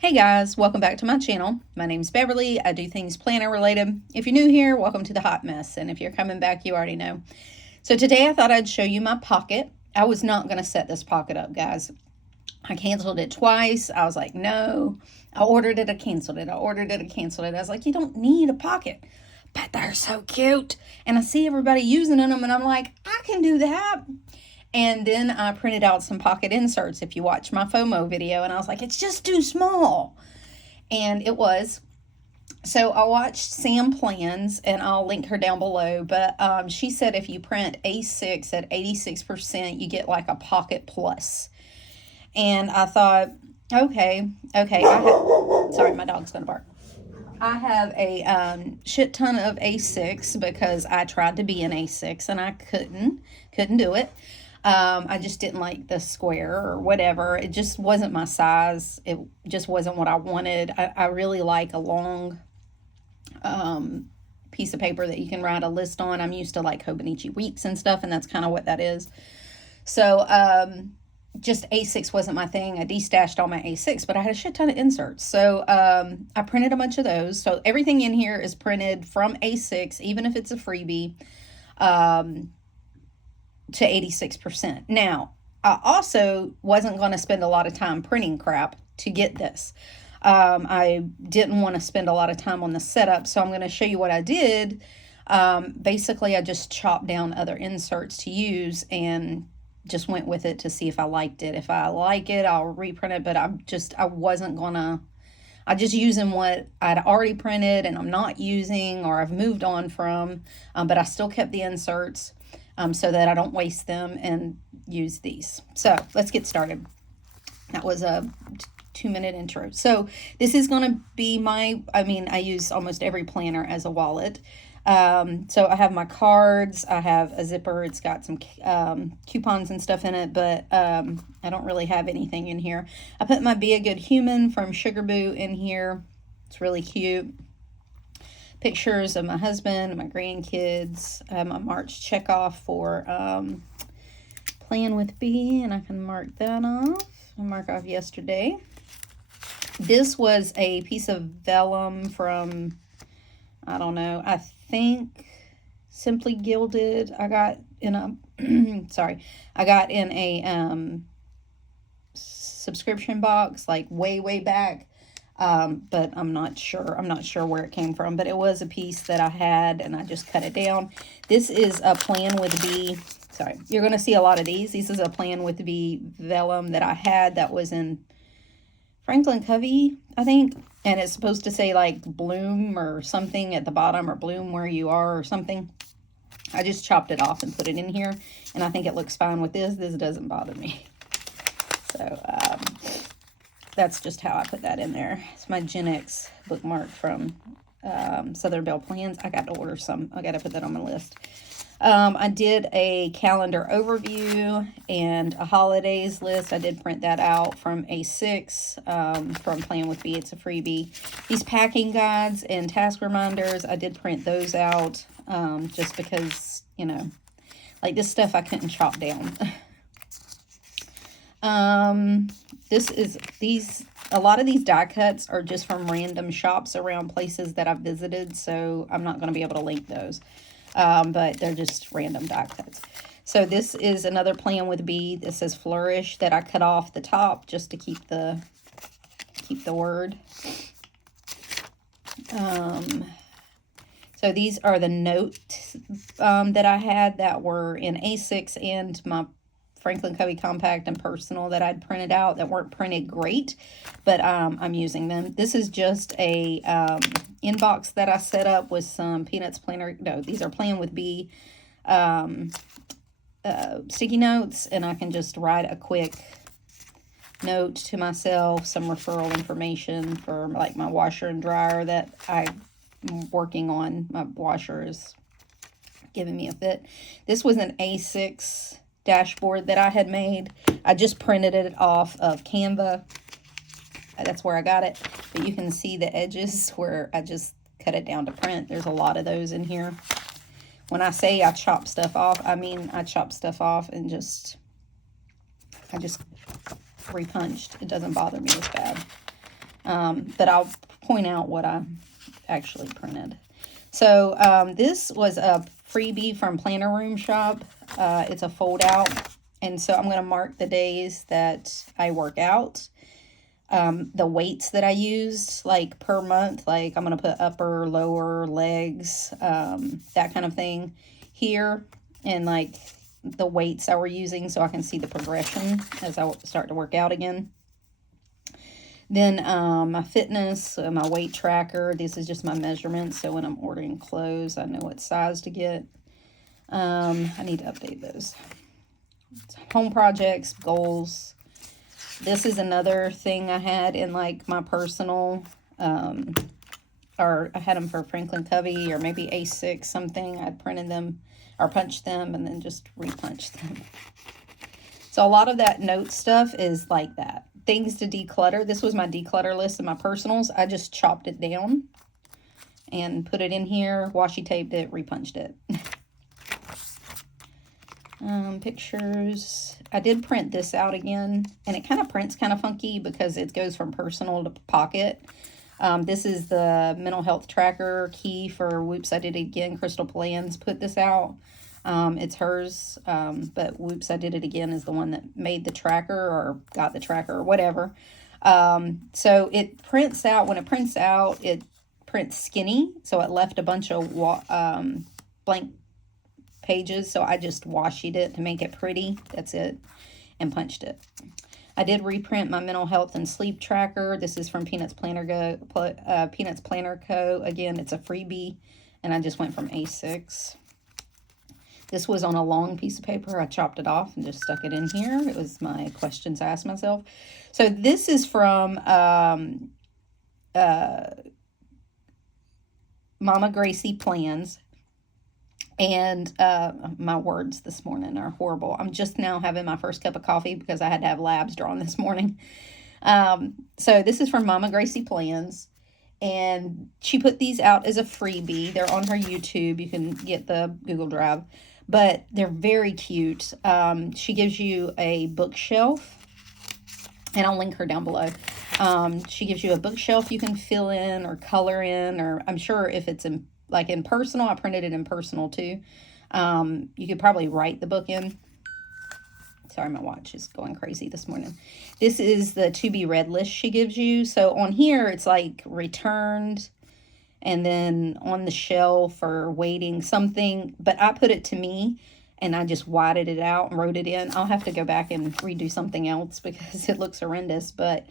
Hey guys, welcome back to my channel. My name's Beverly. I do things planner related. If you're new here, welcome to the hot mess. And if you're coming back, you already know. So today I thought I'd show you my pocket. I was not going to set this pocket up, guys. I canceled it twice. I was like, no. I ordered it, I canceled it. I ordered it, I canceled it. I was like, you don't need a pocket. But they're so cute. And I see everybody using them and I'm like, I can do that. And then I printed out some pocket inserts if you watch my FOMO video. And I was like, it's just too small. And it was. So I watched Sam Plans, and I'll link her down below. But she said if you print A6 at 86%, you get like a pocket plus. And I thought, okay. Sorry, my dog's going to bark. I have a shit ton of A6 because I tried to be an A6 and I couldn't do it. I just didn't like the square or whatever. It just wasn't my size. It just wasn't what I wanted. I really like a long piece of paper that you can write a list on. I'm used to like Hobonichi weeks and stuff, and that's kind of what that is. So just A6 wasn't my thing. I destashed all my A6, but I had a shit ton of inserts. So I printed a bunch of those. So everything in here is printed from A6, even if it's a freebie. To 86%. Now, I also wasn't going to spend a lot of time printing crap to get this. I didn't want to spend a lot of time on the setup, so I'm going to show you what I did. Basically, I just chopped down other inserts to use and just went with it to see if I liked it. If I like it, I'll reprint it, but I just using what I'd already printed and I'm not using or I've moved on from, but I still kept the inserts. So that I don't waste them and use these. So let's get started. That was a 2-minute intro. So this is going to be I use almost every planner as a wallet. So I have my cards. I have a zipper. It's got some coupons and stuff in it, but I don't really have anything in here. I put my Be a Good Human from Sugar Boo in here. It's really cute. Pictures of my husband, my grandkids, my March checkoff for Plan with B, and I can mark that off. I mark off yesterday. This was a piece of vellum from, I don't know, I think Simply Gilded. I got in a, subscription box, like way back. But I'm not sure where it came from, but it was a piece that I had and I just cut it down. This is a Plan with B. Sorry, you're going to see a lot of these. This is a Plan with B vellum that I had that was in Franklin Covey, I think. And it's supposed to say like bloom or something at the bottom, or bloom where you are or something. I just chopped it off and put it in here. And I think it looks fine with this. This doesn't bother me. So, that's just how I put that in there. It's my Gen X bookmark from Southern Belle Plans. I got to order some. I got to put that on my list. I did a calendar overview and a holidays list. I did print that out from A6 from Plan with B. It's a freebie. These packing guides and task reminders, I did print those out just because, like this stuff I couldn't chop down. A lot of these die cuts are just from random shops around places that I've visited, so I'm not going to be able to link those. But they're just random die cuts. So this is another Plan with B. This says Flourish that I cut off the top just to keep the word. So these are the notes that I had that were in A6 and my Franklin Covey Compact and Personal that I'd printed out that weren't printed great, but I'm using them. This is just a inbox that I set up with some Peanuts planner. No, these are Plan with B sticky notes, and I can just write a quick note to myself, some referral information for like my washer and dryer that I'm working on. My washer is giving me a fit. This was an A6 dashboard that I had made. I just printed it off of Canva. That's where I got it. But you can see the edges where I just cut it down to print. There's a lot of those in here. When I say I chop stuff off, I mean I chop stuff off and I just repunched. It doesn't bother me as bad. but I'll point out what I actually printed. So this was a freebie from Planner Room Shop. It's a fold out, and so I'm going to mark the days that I work out. The weights that I used, like per month, like I'm going to put upper, lower, legs, that kind of thing here, and like the weights I were using so I can see the progression as I start to work out again. Then my fitness, my weight tracker. This is just my measurements, so when I'm ordering clothes, I know what size to get. I need to update those. Home projects, goals. This is another thing I had in like my personal, or I had them for Franklin Covey or maybe A6 something. I'd printed them or punched them and then just repunched them. So a lot of that note stuff is like that. Things to declutter. This was my declutter list of my personals. I just chopped it down and put it in here, washi taped it, repunched it. Pictures. I did print this out again, and it kind of prints kind of funky because it goes from personal to pocket. This is the mental health tracker key for Whoops, I Did It Again. Crystal Plans put this out. It's hers, but Whoops, I Did It Again is the one that made the tracker or got the tracker or whatever. So it prints out. When it prints out, it prints skinny, so it left a bunch of blank pages, so I just washied it to make it pretty. That's it, and punched it. I did reprint my mental health and sleep tracker. This is from Peanuts Planner Co. Again, it's a freebie, and I just went from A6. This was on a long piece of paper. I chopped it off and just stuck it in here. It was my questions I asked myself. So this is from Mama Gracie Plans. And my words this morning are horrible. I'm just now having my first cup of coffee because I had to have labs drawn this morning. So this is from Mama Gracie Plans. And she put these out as a freebie. They're on her YouTube. You can get the Google Drive. But they're very cute. She gives you a bookshelf. And I'll link her down below. She gives you a bookshelf you can fill in or color in. Or I'm sure if it's in personal, I printed it in personal too. You could probably write the book in. Sorry, my watch is going crazy this morning. This is the to be read list she gives you. So on here, it's like returned and then on the shelf or waiting something. But I put it to me and I just whited it out and wrote it in. I'll have to go back and redo something else because it looks horrendous. But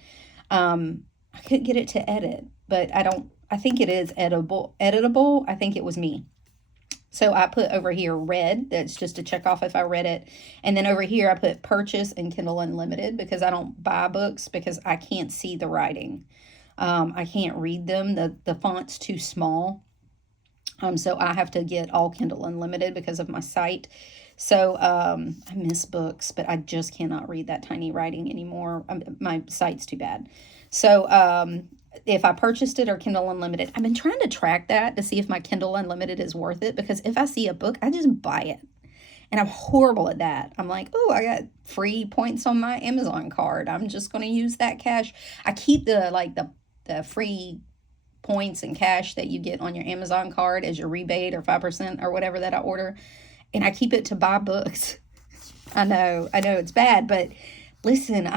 I couldn't get it to edit. But I think it is editable. I think it was me. So I put over here read. That's just to check off if I read it. And then over here I put purchase and Kindle Unlimited because I don't buy books because I can't see the writing. I can't read them. The font's too small. So I have to get all Kindle Unlimited because of my sight. So I miss books, but I just cannot read that tiny writing anymore. My sight's too bad. So if I purchased it or Kindle Unlimited, I've been trying to track that to see if my Kindle Unlimited is worth it, because if I see a book, I just buy it. And I'm horrible at that. I'm like, oh, I got free points on my Amazon card. I'm just going to use that cash. I keep the free points and cash that you get on your Amazon card as your rebate or 5% or whatever that I order. And I keep it to buy books. I know it's bad, but listen,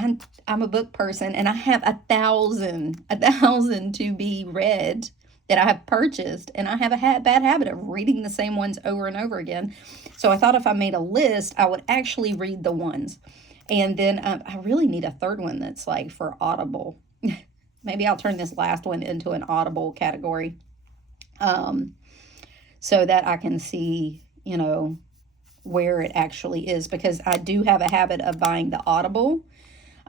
I'm a book person, and I have 1,000 to be read that I have purchased, and I have a bad habit of reading the same ones over and over again. So I thought if I made a list, I would actually read the ones. And then I really need a third one that's like for Audible. Maybe I'll turn this last one into an Audible category, so that I can see, where it actually is, because I do have a habit of buying the Audible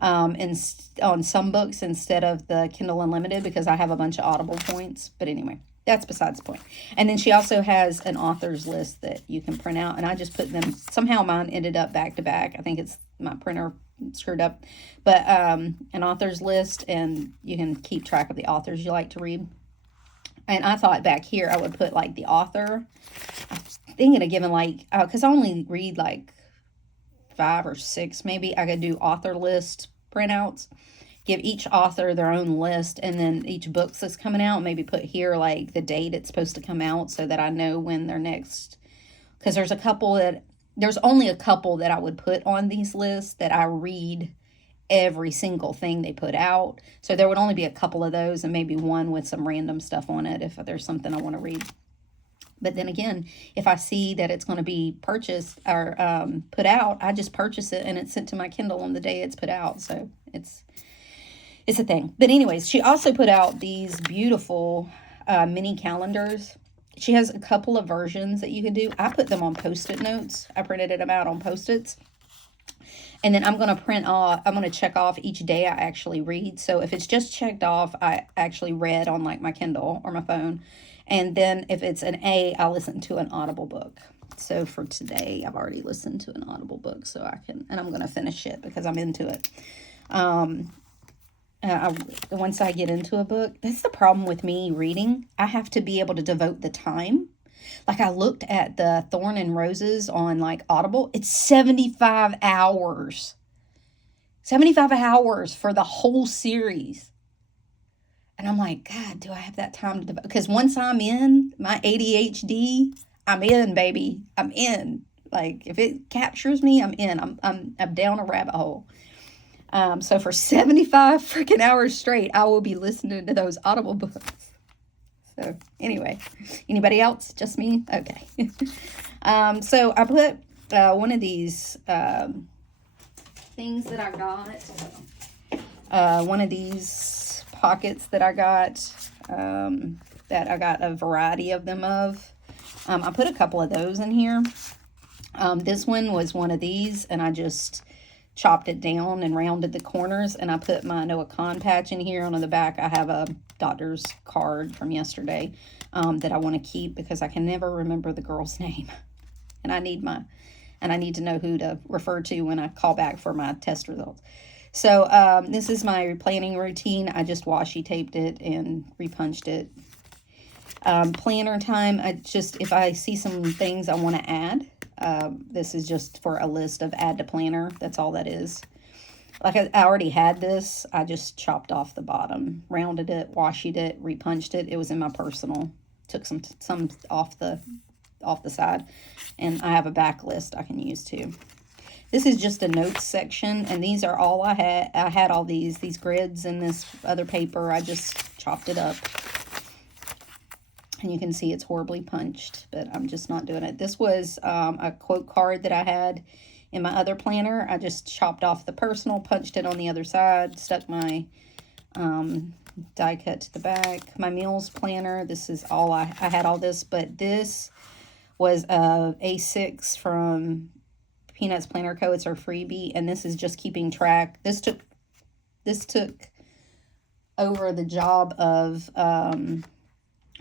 and on some books instead of the Kindle Unlimited, because I have a bunch of Audible points. But anyway, that's besides the point. And then she also has an author's list that you can print out, and I just put them, somehow mine ended up back to back. I think it's my printer screwed up, but an author's list, and you can keep track of the authors you like to read. And I thought back here I would put like the author. I'm thinking of giving because I only read like 5 or 6 maybe. I could do author list printouts give each author their own list, and then each book that's coming out, maybe put here like the date it's supposed to come out so that I know when their next, because there's only a couple that I would put on these lists that I read every single thing they put out. So there would only be a couple of those, and maybe one with some random stuff on it if there's something I want to read. But then again, if I see that it's going to be purchased or put out, I just purchase it and it's sent to my Kindle on the day it's put out. So it's a thing. But anyways, she also put out these beautiful mini calendars. She has a couple of versions that you can do. I put them on Post-it notes. I printed them out on Post-its. And then I'm going to check off each day I actually read. So if it's just checked off, I actually read on like my Kindle or my phone. And then if it's an A, I listen to an Audible book. So for today, I've already listened to an Audible book, so and I'm going to finish it because I'm into it. Once I get into a book, that's the problem with me reading. I have to be able to devote the time. Like I looked at the Thorn and Roses on like Audible. It's 75 hours. 75 hours for the whole series. And I'm like, God, do I have that time to devote? Because once I'm in my ADHD, I'm in, baby. I'm in. Like if it captures me, I'm in. I'm down a rabbit hole. So for 75 freaking hours straight, I will be listening to those Audible books. So anyway, anybody else? Just me? Okay. So I put one of these things that I got. One of these pockets that I got, that I got a variety of them of. I put a couple of those in here. This one was one of these, and I just chopped it down and rounded the corners, and I put my Noah Kahn patch in here. On the back, I have a doctor's card from yesterday that I want to keep because I can never remember the girl's name, and I need to know who to refer to when I call back for my test results. So this is my planning routine. I just washi taped it and repunched it. Planner time, if I see some things I want to add, this is just for a list of add to planner. That's all that is. Like I already had this. I just chopped off the bottom, rounded it, washied it, repunched it. It was in my personal. Took some off the side. And I have a back list I can use too. This is just a notes section, and these are all I had. I had all these grids and this other paper. I just chopped it up. And you can see it's horribly punched, but I'm just not doing it. This was a quote card that I had in my other planner. I just chopped off the personal, punched it on the other side, stuck my die cut to the back. My meals planner, this is all I had all this, but this was a A6 from Peanuts Planner Co. It's our freebie, and this is just keeping track. This took over the job of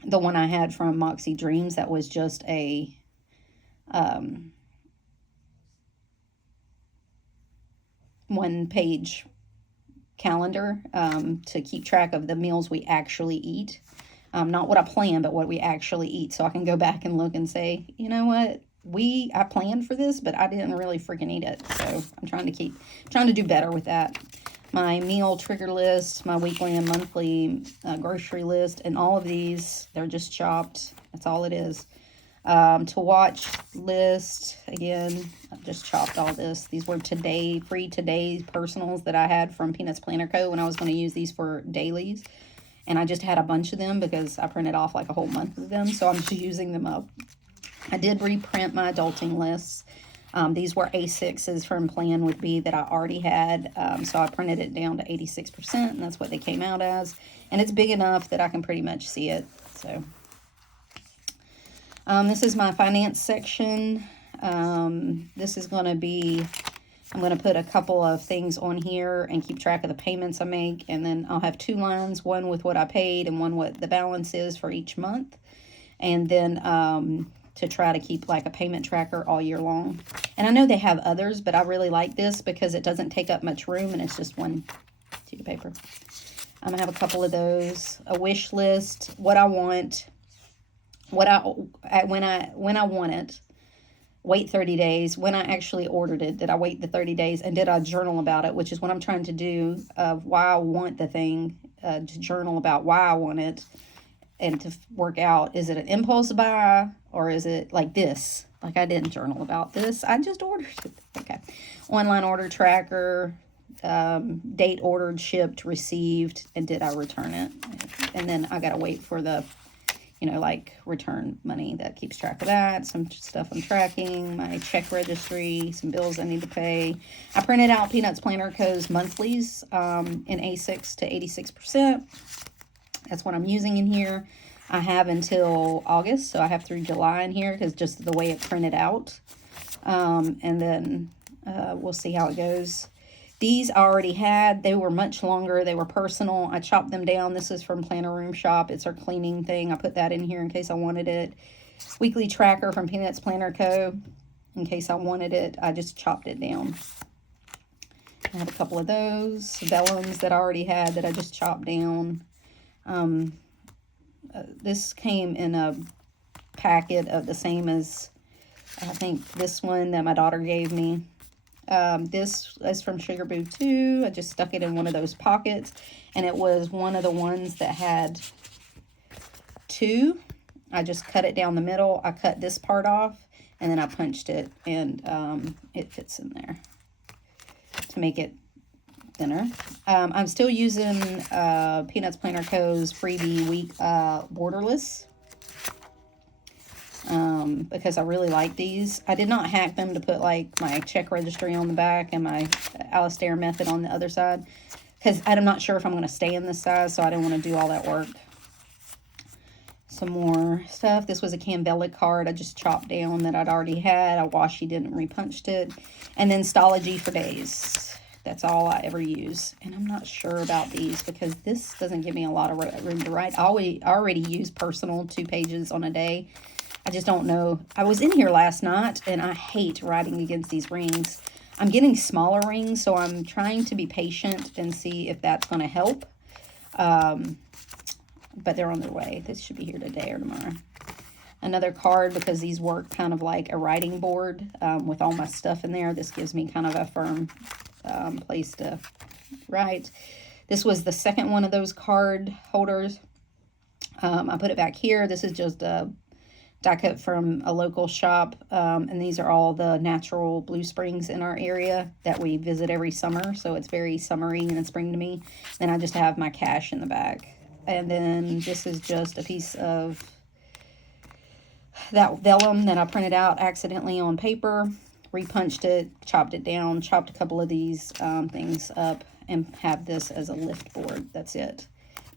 the one I had from Moxie Dreams. That was just a one-page calendar to keep track of the meals we actually eat. Not what I plan, but what we actually eat. So I can go back and look and say, you know what? I planned for this, but I didn't really freaking eat it. So I'm trying to do better with that. My meal trigger list, my weekly and monthly grocery list, and all of these, they're just chopped. That's all it is. To watch list, again, I just chopped all this. These were free today personals that I had from Peanuts Planner Co. when I was going to use these for dailies. And I just had a bunch of them because I printed off like a whole month of them. So I'm just using them up. I did reprint my adulting lists. These were A6s from Plan With B that I already had. So I printed it down to 86%, and that's what they came out as. And it's big enough that I can pretty much see it. So this is my finance section. This is going to be, I'm going to put a couple of things on here and keep track of the payments I make. And then I'll have two lines, one with what I paid and one what the balance is for each month. And then to try to keep like a payment tracker all year long. And I know they have others, but I really like this because it doesn't take up much room and it's just one sheet of paper. I'm gonna have a couple of those. A wish list, what I want, when I want it. wait 30 days. When I actually ordered it, did I wait the 30 days? And did I journal about it, which is what I'm trying to do, of why I want the thing, to journal about why I want it, and to work out, is it an impulse buy, or is it like this? Like, I didn't journal about this. I just ordered it. Okay. Online order tracker, date ordered, shipped, received, and did I return it? And then I got to wait for the, like return money that keeps track of that. Some stuff I'm tracking, my check registry, some bills I need to pay. I printed out Peanuts Planner Co's monthlies in A6 to 86%. That's what I'm using in here. I have until August, so I have through July in here because just the way it printed out. And then we'll see how it goes. These I already had. They were much longer. They were personal. I chopped them down. This is from Planner Room Shop. It's our cleaning thing. I put that in here in case I wanted it. Weekly tracker from Peanuts Planner Co. In case I wanted it, I just chopped it down. I have a couple of those. Vellums that I already had that I just chopped down. This came in a packet of the same as, I think, this one that my daughter gave me. This is from Sugar Boo 2. I just stuck it in one of those pockets, and it was one of the ones that had 2. I just cut it down the middle. I cut this part off, and then I punched it, and it fits in there to make it thinner. I'm still using Peanuts Planner Co.'s freebie week borderless. Because I really like these. I did not hack them to put like my check registry on the back and my Alistair method on the other side, because I'm not sure if I'm going to stay in this size, so I didn't want to do all that work. Some more stuff. This was a Cambella card I just chopped down that I'd already had. I washed it and repunched it. And then Stalogy for days. That's all I ever use. And I'm not sure about these because this doesn't give me a lot of room to write. I already use personal 2 pages on a day. I just don't know. I was in here last night, and I hate writing against these rings. I'm getting smaller rings, so I'm trying to be patient and see if that's going to help. But they're on their way. This should be here today or tomorrow. Another card, because these work kind of like a writing board with all my stuff in there. This gives me kind of a firm place to write. This was the second one of those card holders. I put it back here. This is just a die cut from a local shop, and these are all the natural blue springs in our area that we visit every summer, so it's very summery and spring to me. Then I just have my cash in the back, and then this is just a piece of that vellum that I printed out accidentally on paper, repunched it, chopped it down, chopped a couple of these things up, and have this as a lift board. That's it.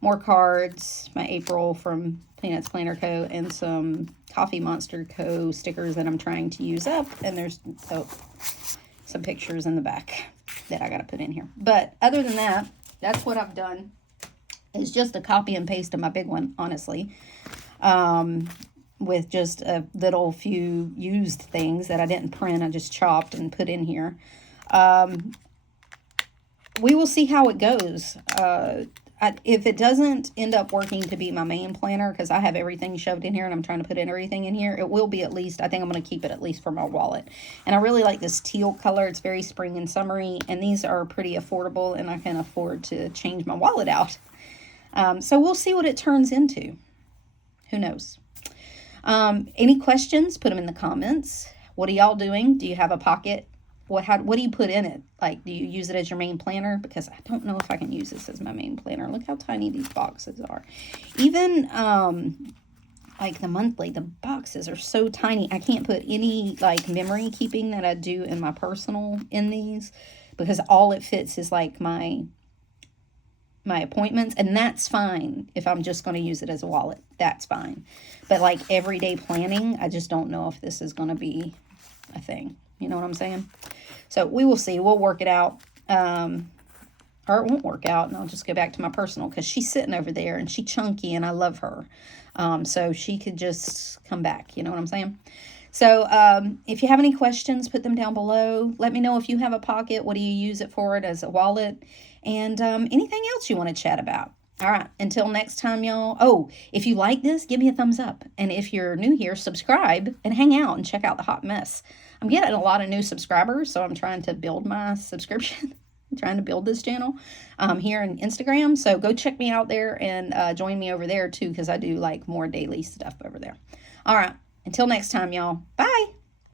More cards, my April from Peanuts Planner Co. and some Coffee Monster Co. stickers that I'm trying to use up. And there's some pictures in the back that I got to put in here. But other than that, that's what I've done. It's just a copy and paste of my big one, honestly. With just a little few used things that I didn't print. I just chopped and put in here. We will see how it goes. If it doesn't end up working to be my main planner, because I have everything shoved in here and I'm trying to put in everything in here, it will be at least, I think I'm going to keep it at least for my wallet. And I really like this teal color. It's very spring and summery, and these are pretty affordable, and I can afford to change my wallet out. So we'll see what it turns into. Who knows? Any questions? Put them in the comments. What are y'all doing? Do you have a pocket? What do you put in it? Like, do you use it as your main planner? Because I don't know if I can use this as my main planner. Look how tiny these boxes are. Even, like the monthly, the boxes are so tiny. I can't put any, like, memory keeping that I do in my personal in these. Because all it fits is, like, my appointments. And that's fine if I'm just going to use it as a wallet. That's fine. But, like, everyday planning, I just don't know if this is going to be a thing. You know what I'm saying? So we will see. We'll work it out. Or it won't work out, and I'll just go back to my personal, because she's sitting over there, and she's chunky, and I love her. So she could just come back. You know what I'm saying? So if you have any questions, put them down below. Let me know if you have a pocket. What do you use it for? It as a wallet? And anything else you want to chat about. All right, until next time, y'all. Oh, if you like this, give me a thumbs up. And if you're new here, subscribe and hang out and check out the hot mess. I'm getting a lot of new subscribers, so I'm trying to build my subscription. I'm trying to build this channel here on Instagram. So go check me out there and join me over there too, because I do like more daily stuff over there. All right, until next time, y'all. Bye.